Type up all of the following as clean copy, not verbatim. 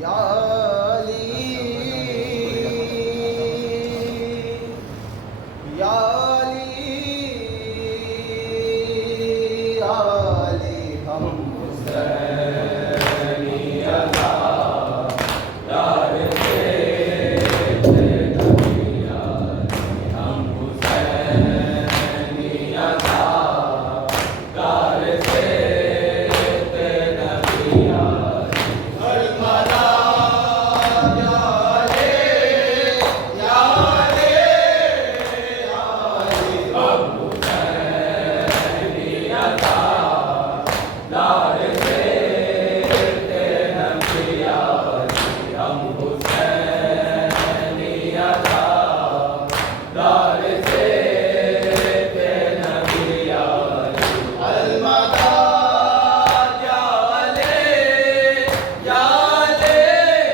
या अली या अली या अली हम हुसैनी अदा यार तेरे नबी हम हुसैनी अदा यार तेरे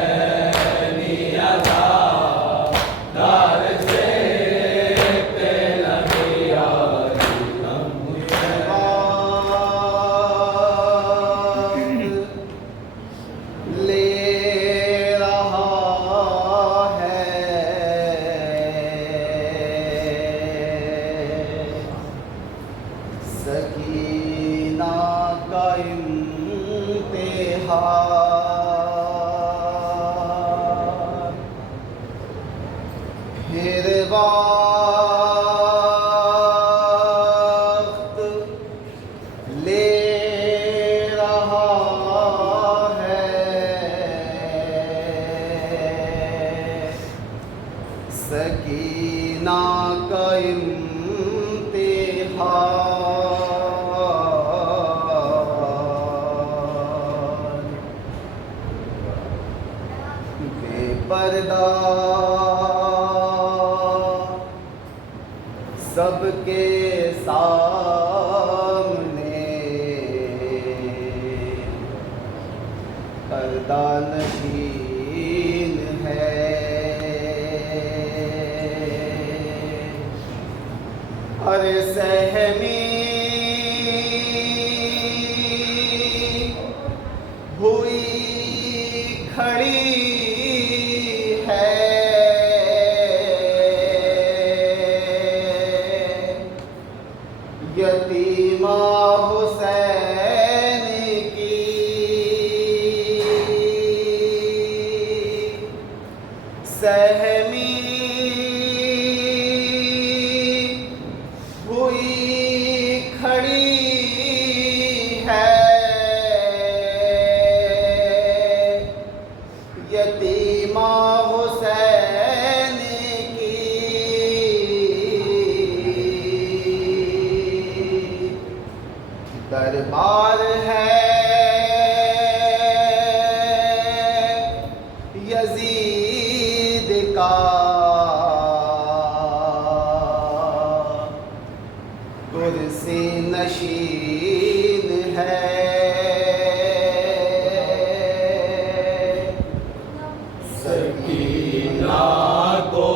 नबी सकीना का इम्तिहान फिर वक्त ले रहा है सकीना का बेपर्दा सबके सामने पर्दा नशीन है अरे सहमी हुई खड़ी यतीमा हुसैन की सहमी हुई खड़ी है यतीमा हुसैन दरबार है यजीद का कुर्सी नशीन है सकीना को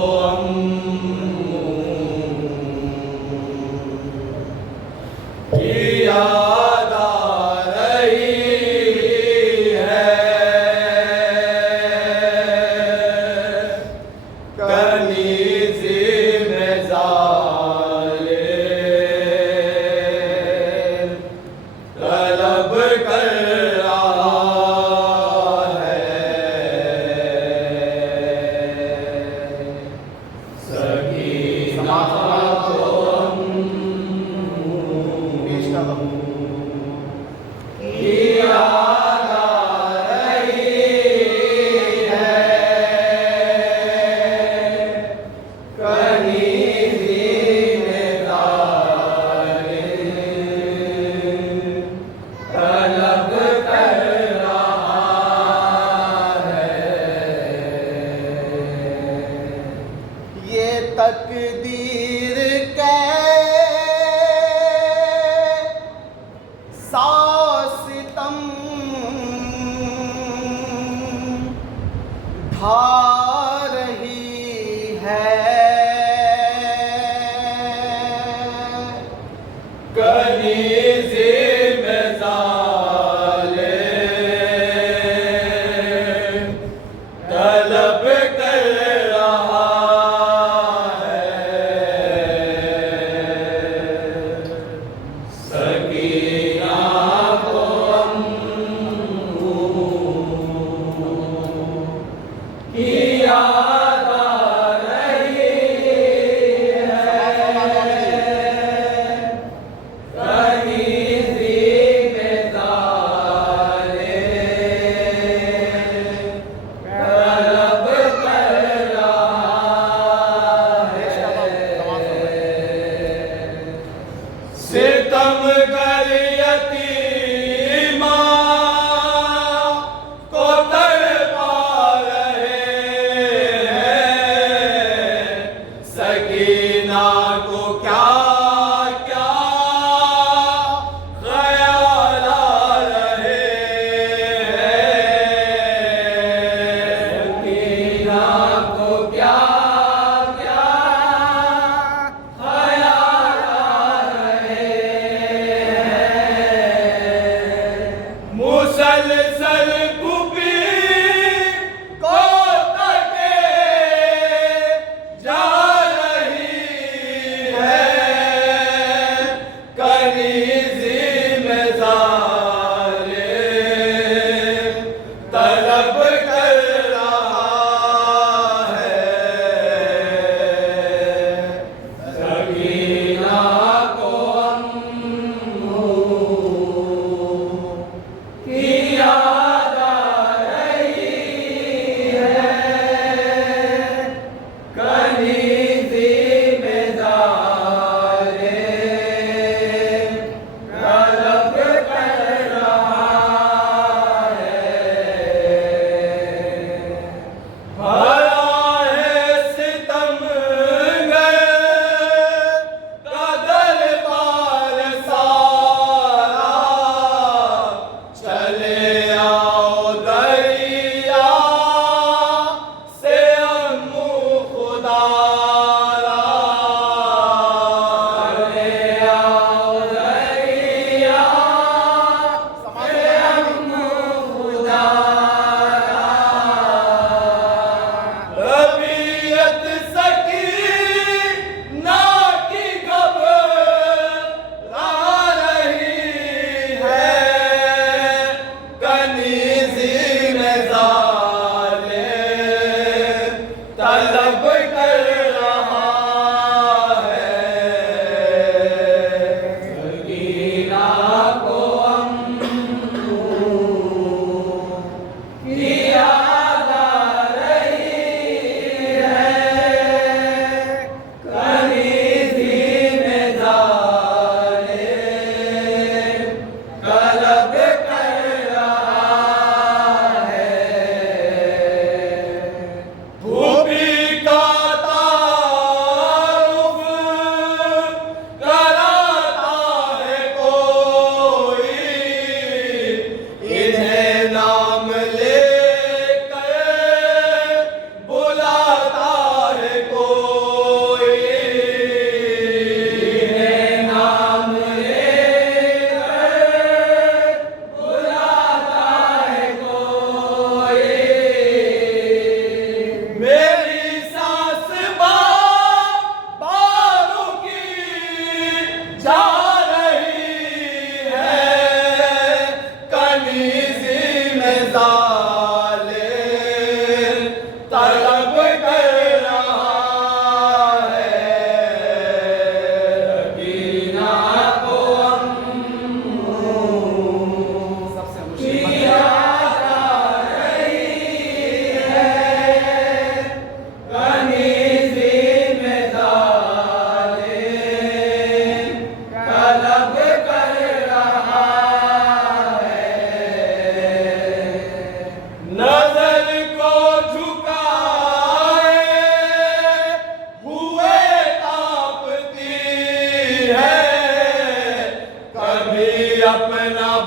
याद आ रही है कनीज़ी में ज़ालिम तलब कर रहा है सकीना तकदीर के सितम ढा रही है कनीज़ी में ज़ालिम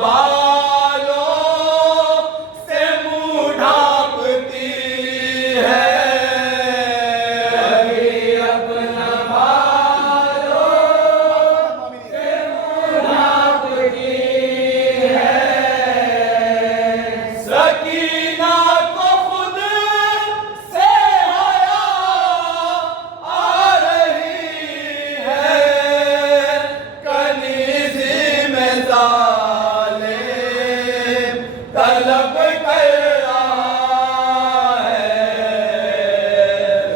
बालों से मुँह ढांपती है। सखी अपना बालों से मुँह ढांपती है। सकीना को खुद से हया आ रही है। कनीज़ी में ज़ालिम तलब कर रहा है।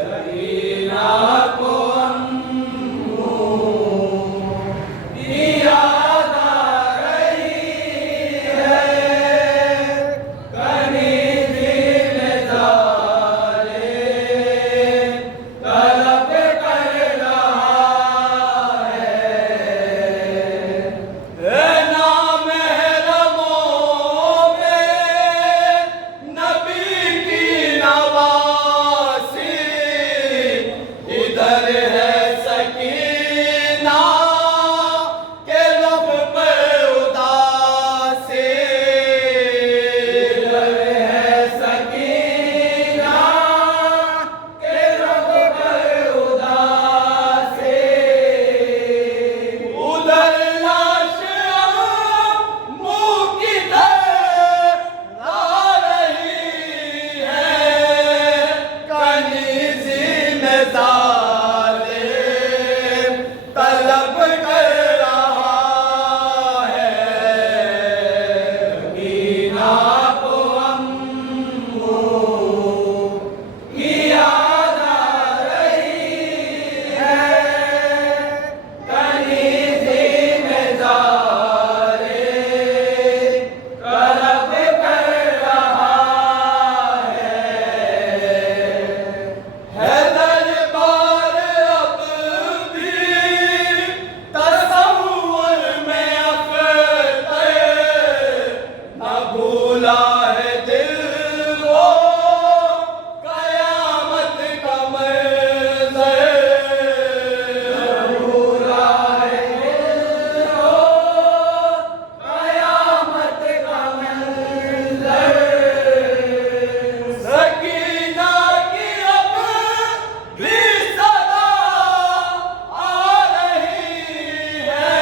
सकीना को अम्मू की याद आ रही है। कनीज़ी में ज़ालिम तलब कर रहा है। नामहरमों में नबी की नवासी, इधर है सकीना के लब पर उदासी। इधर है सकीना के लब पर उदासी। उधर लाश मुँह की तरफ आ रही है। कनीज़ी में ज़ालिम तलब कर रहा है। सकीना को अम्मू की याद आ रही है। कनीज़ी में ज़ालिम तलब कर रहा है। दरबार अब भी तसव्वुर में अख्तर, न भूला है दिल वो क़यामत का मंज़र। न भूला है दिल वो क़यामत का मंज़र। सकीना की अब भी सदा आ रही है।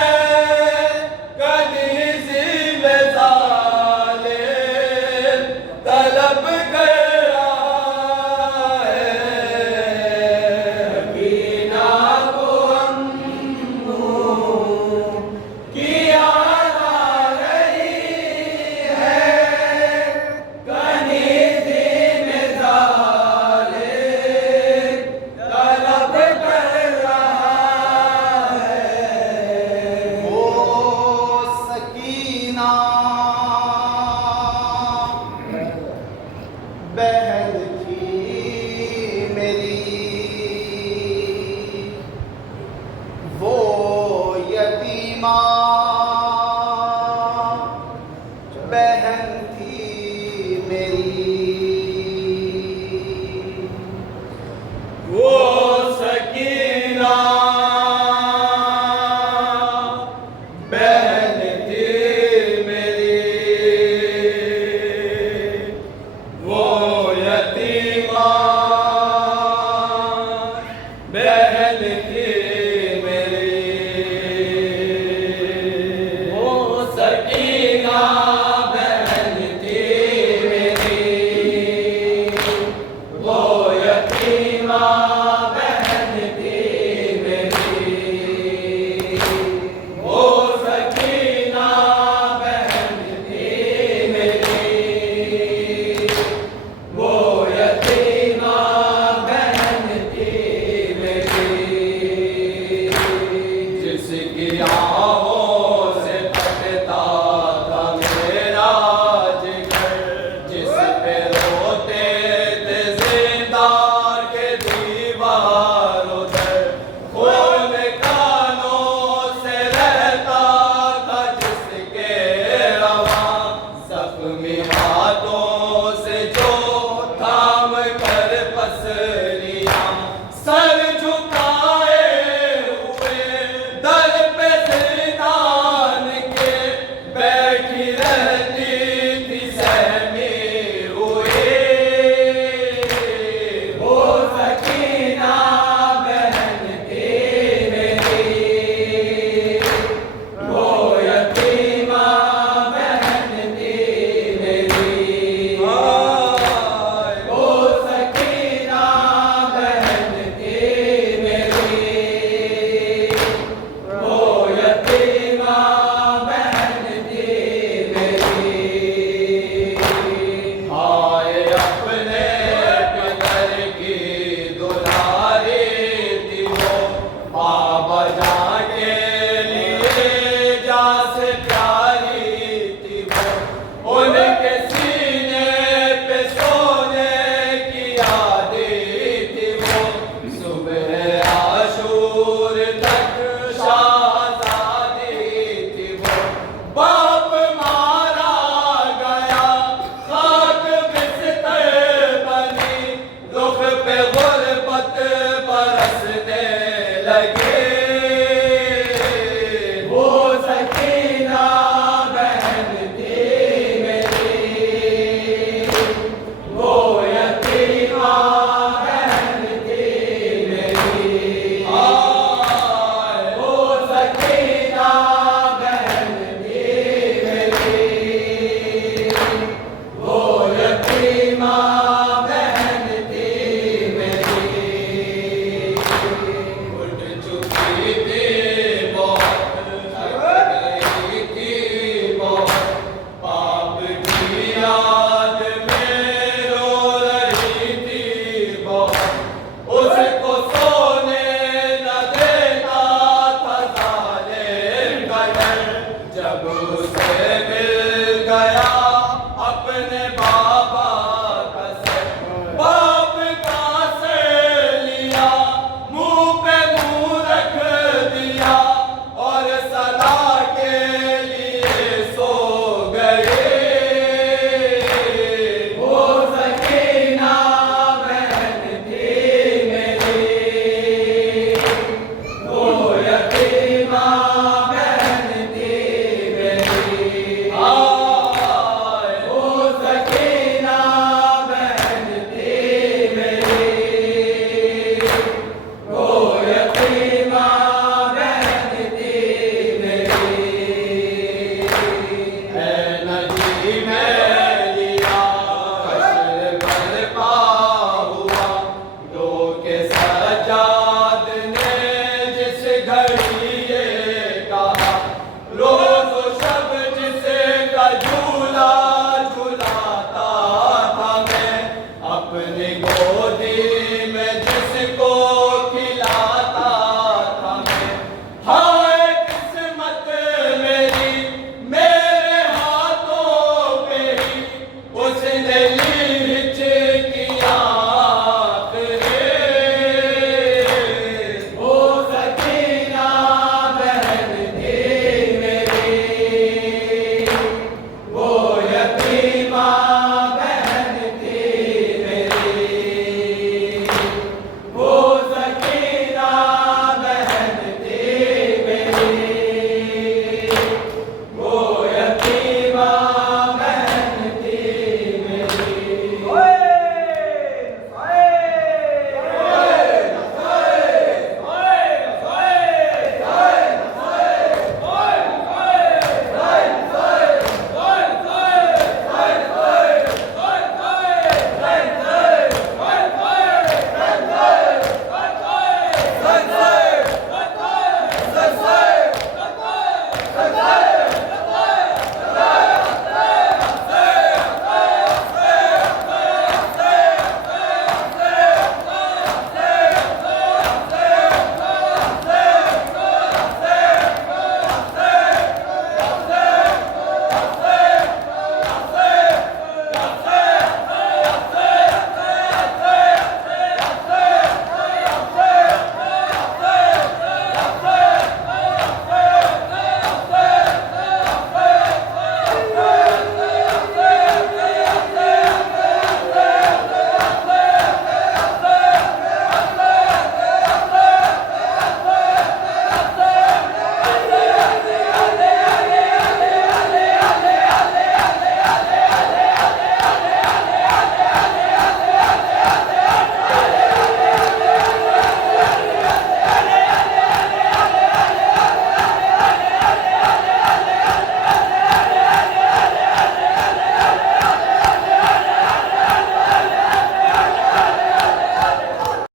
कनीज़ी में ज़ालिम तलब कर रहा है। सकीना को अम्मू की याद आ रही है। कनीज़ी में ज़ालिम तलब कर रहा है। ओ सकीना बहन थी मेरी, वो यतीमा बहन थी मेरी। वो सकीना बहन थी मेरी, वो यतीमा बहन थी मेरी। वो सकीना बहन थी मेरी, वो यतीमा बहन थी मेरी। वो सकीना बहन थी मेरी, वो यतीमा बहन थी मेरी। जिसकी आहों से फटता था मेरा जिगर, जिस पे रोते थे जिंदा के दीवार उधर। खून कानों से रहता था जिसके रवा, ज़ख्मी हाथों से जो थाम कर पसलियां। सर झुकाए हुए दर पे ज़िंदा कर